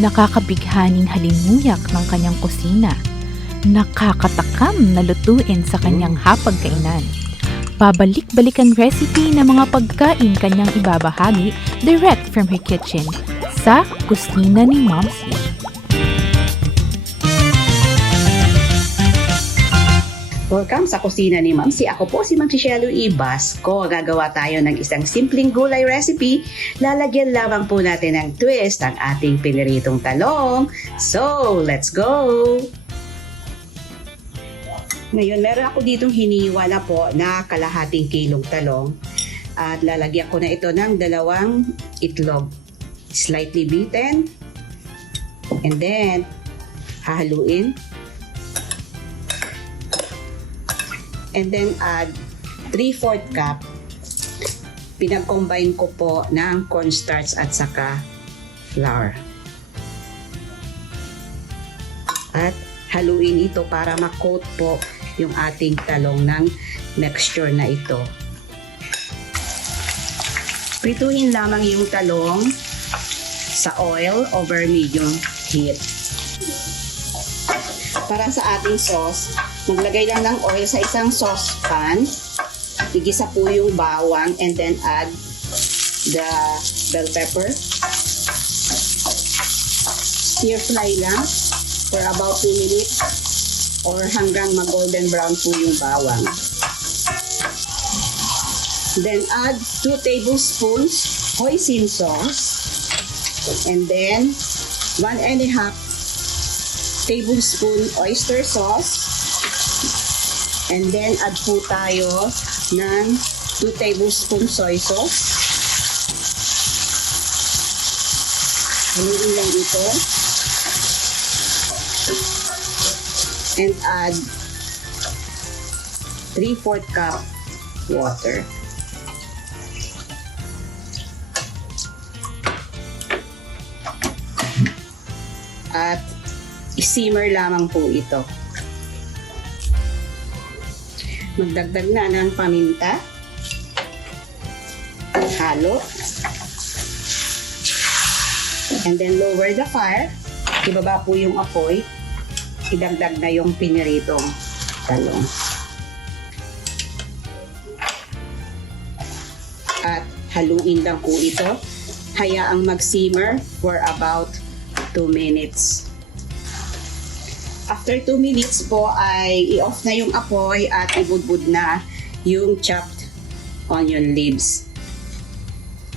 Nakakabighaning halimuyak ng kanyang kusina. Nakakatakam na lutuin sa kanyang hapagkainan. Pabalik-balikan recipe ng mga pagkain kanyang ibabahagi direct from her kitchen sa kusina ni Momsy. Welcome sa kusina ni Momsy. Ako po si Ma'am Shelo E. Basco. Gagawa tayo ng isang simpleng gulay recipe. Lalagyan lamang po natin ng twist ang ating piniritong talong. So, let's go! Ngayon, meron ako ditong hiniwa na po na kalahating kilong talong. At lalagyan ko na ito ng 2 itlog. Slightly beaten. And then, hahaluin. And then add 3/4 cup. Pinag-combine ko po ng cornstarch at saka flour. At haluin ito para ma-coat po yung ating talong ng mixture na ito. Prituhin lamang yung talong sa oil over medium heat. Para sa ating sauce, maglagay lang ng oil sa isang saucepan. Igisa po yung bawang and then add the bell pepper. Stir fry lang for about 2 minutes or hanggang mag-golden brown po yung bawang. Then add 2 tablespoons hoisin sauce and then 1.5 tablespoon oyster sauce. And then, add po tayo ng 2 tablespoon soy sauce. Haluin lang ito. And add 3/4 cup water. At i-simmer lamang po ito. Magdagdag na ng paminta. Halo. And then lower the fire. Ibaba po yung apoy. Idagdag na yung piniritong talong. At haluin lang po ito. Hayaang mag-simmer for about 2 minutes. After 2 minutes po ay i-off na yung apoy at ibudbud na yung chopped onion leaves.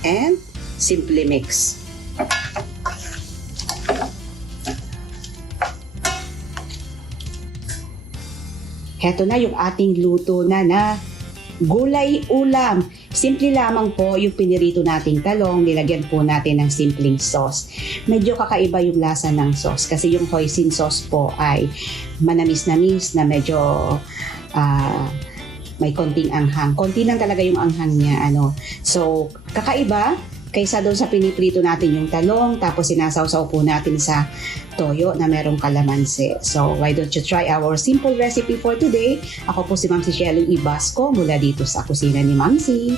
And simply mix. Heto na yung ating luto na gulay ulam. Simple lamang po yung pinirito nating talong, nilagyan po natin ng simpleng sauce. Medyo kakaiba yung lasa ng sauce kasi yung hoisin sauce po ay manamis-namis na medyo may konting anghang. Konti lang talaga yung anghang niya. So, kakaiba kaysa doon sa piniprito natin yung talong tapos sinasawsaw po natin sa toyo na merong kalamansi. So, why don't you try our simple recipe for today? Ako po si Ma'am Shelo E. Basco mula dito sa kusina ni Momsy.